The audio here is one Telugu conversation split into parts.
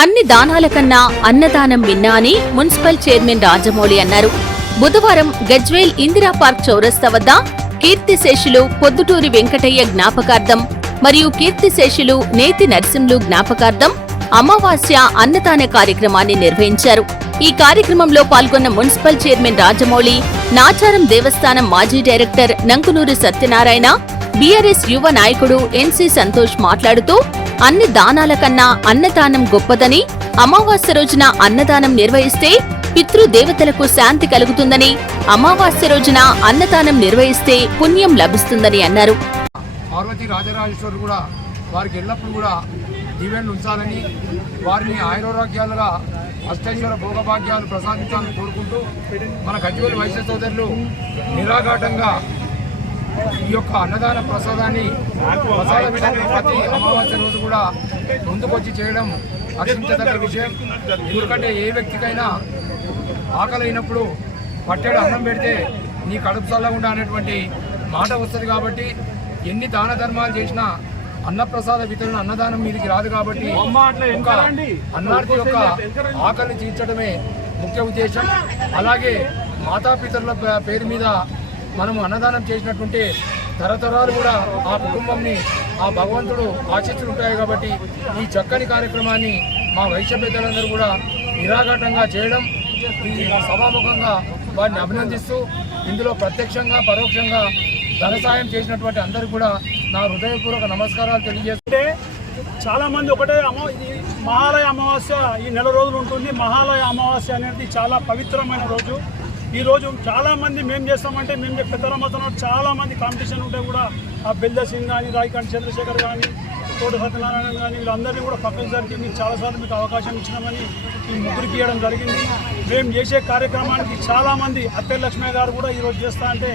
అన్ని దానాల కన్నా అన్నదానం విన్నా అని మున్సిపల్ చైర్మన్ రాజమౌళి అన్నారు. బుధవారం గజ్వేల్ ఇందిరా పార్క్ చౌరస్తా వద్ద కీర్తిశేషులు పొద్దుటూరి వెంకటయ్య జ్ఞాపకార్థం మరియు కీర్తిశేషులు నేతి నరసింహులు జ్ఞాపకార్థం అమావాస్య అన్నదాన కార్యక్రమాన్ని నిర్వహించారు. ఈ కార్యక్రమంలో పాల్గొన్న మున్సిపల్ చైర్మన్ రాజమౌళి నాచారం దేవస్థానం మాజీ డైరెక్టర్ నంకునూరి సత్యనారాయణ బీఆర్ఎస్ యువ నాయకుడు ఎన్సీ సంతోష్ మాట్లాడుతూ అన్ని దానాల కన్నా అన్నదానం గొప్పదని అమావాస్య రోజున అన్నదానం నిర్వహిస్తే పితృదేవతలకు శాంతి కలుగుతుందని అమావాస్య రోజున అన్నదానం నిర్వహిస్తే పుణ్యం లభిస్తుందని అన్నారు. పార్వతి రాజరాజేశ్వరుడు కూడా వారికి ఎల్లప్పుడూ కూడా దీవెనలు ఉంచాలని వారిని ఆయురారోగ్యాలుగా అష్టైశ్వర భోగభాగ్యాలు ప్రసాదించాలని కోరుకుంటూ మన గజ్వేల్ వైశ్య సోదరులు నిరాఘాటంగా ఈ యొక్క అన్నదాన ప్రసాదాన్ని ప్రసాద ప్రతి అమావాస్య రోజు కూడా ముందుకొచ్చి చేయడం హర్షించదగ్గ విషయం ఎందుకంటే ఏ వ్యక్తికైనా ఆకలి అయినప్పుడు పట్టెడు అన్నం పెడితే నీ కడుపు చల్లకుండా అనేటువంటి మాట వస్తుంది కాబట్టి ఎన్ని దాన ధర్మాలు చేసినా అన్నప్రసాద వితరణ అన్నదానం మీదకి రాదు కాబట్టి అన్నార్థి యొక్క ఆకలిని తీర్చడమే ముఖ్య ఉద్దేశం. అలాగే మాతాపితరుల పేరు మీద మనం అన్నదానం చేసినట్టుంటే తరతరాలు కూడా ఆ కుటుంబంని ఆ భగవంతుడు ఆశిస్తులు ఉంటాయి కాబట్టి ఈ చక్కని కార్యక్రమాన్ని మా వైశ్య పెద్దలందరూ కూడా నిరాఘాటంగా చేయడం ఈ సభాముఖంగా వారిని అభినందిస్తూ ఇందులో ప్రత్యక్షంగా పరోక్షంగా ధన సాయం చేసినటువంటి అందరికీ కూడా నా హృదయపూర్వక నమస్కారాలు తెలియజేస్తుంటే చాలామంది చాలా మంది ఒకటే అమ ఇది మహాలయ అమావాస్య ఈ నెల రోజులు ఉంటుంది. మహాలయ అమావాస్య అనేది చాలా పవిత్రమైన రోజు. ఈ రోజు మేము చేస్తామంటే మేము పెద్దరమ్మతో చాలా చాలామంది కాంపిటీషన్ ఉంటే కూడా ఆ బెల్ద సింగ్ కానీ రాయకాంత్ చంద్రశేఖర్ కానీ తోట సత్యనారాయణ కానీ వీళ్ళందరినీ కూడా పక్కన జరిగి మీకు చాలాసార్లు మీకు అవకాశం ఇచ్చినామని ఈ ముగ్గురికి ఇవ్వడం జరిగింది. మేము చేసే కార్యక్రమానికి చాలామంది అత్తె లక్ష్మయ్య గారు కూడా ఈరోజు చేస్తా అంటే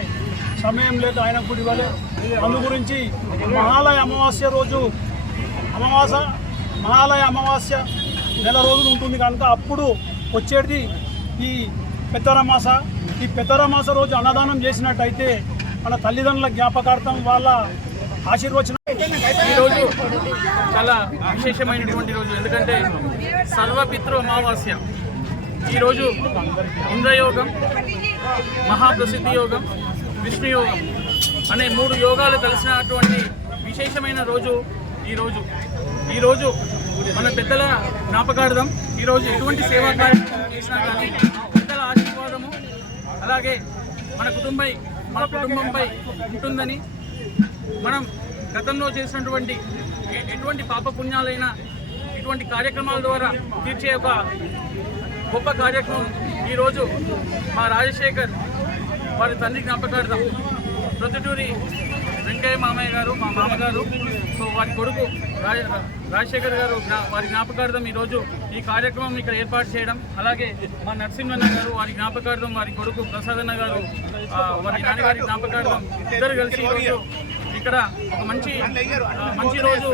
సమయం లేక ఆయన కూడా ఇవ్వలే. అందు గురించి మహాలయ అమావాస్య రోజు అమావాస మహాలయ అమావాస్య నెల రోజులు ఉంటుంది కనుక అప్పుడు వచ్చేది ఈ పెద్దరమాస ఈ పెద్దరమాస రోజు అన్నదానం చేసినట్టయితే మన తల్లిదండ్రుల జ్ఞాపకార్థం వాళ్ళ ఆశీర్వచనం. ఈరోజు చాలా విశేషమైనటువంటి రోజు. ఎందుకంటే సర్వపితృ అమావాస్య. ఈరోజు ఇంద్రయోగం మహాప్రసిద్ధి యోగం విష్ణు యోగం అనే మూడు యోగాలు కలిసినటువంటి విశేషమైన రోజు ఈరోజు ఈరోజు మన పెద్దల జ్ఞాపకార్థం ఈరోజు ఎటువంటి సేవా కార్యక్రమం చేసినా కానీ ఆశీర్వాదము అలాగే మన కుటుంబై మన కుటుంబంపై ఉంటుందని మనం గతంలో చేసినటువంటి ఎటువంటి పాపపుణ్యాలైనా ఇటువంటి కార్యక్రమాల ద్వారా తీర్చే ఒక గొప్ప కార్యక్రమం ఈరోజు మా రాజశేఖర్ వారి తండ్రి జ్ఞాపకార్థం. ప్రొద్దుటూరి వెంకయ్య మామయ్య గారు మా మామగారు సో వారి కొడుకు రాజ రాజశేఖర్ గారు వారి జ్ఞాపకార్థం ఈరోజు ఈ కార్యక్రమం ఇక్కడ ఏర్పాటు చేయడం అలాగే మా నరసింహన్న గారు వారి జ్ఞాపకార్థం వారి కొడుకు ప్రసాదన్న గారు వారి నాన్నగారి జ్ఞాపకార్థం ఇద్దరు కలిసి ఈరోజు ఇక్కడ ఒక మంచి మంచి రోజు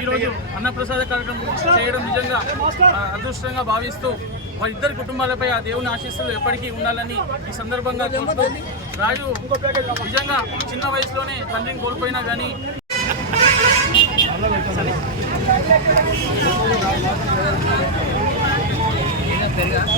ఈరోజు అన్నప్రసాద కార్యక్రమం చేయడం నిజంగా అదృష్టంగా భావిస్తూ వారిద్దరి కుటుంబాలపై ఆ దేవుని ఆశీస్సులు ఎప్పటికీ ఉండాలని ఈ సందర్భంగా కోరుతూ రాజు నిజంగా చిన్న వయసులోనే తండ్రిని కోల్పోయినా కానీ என்ன தெரியும்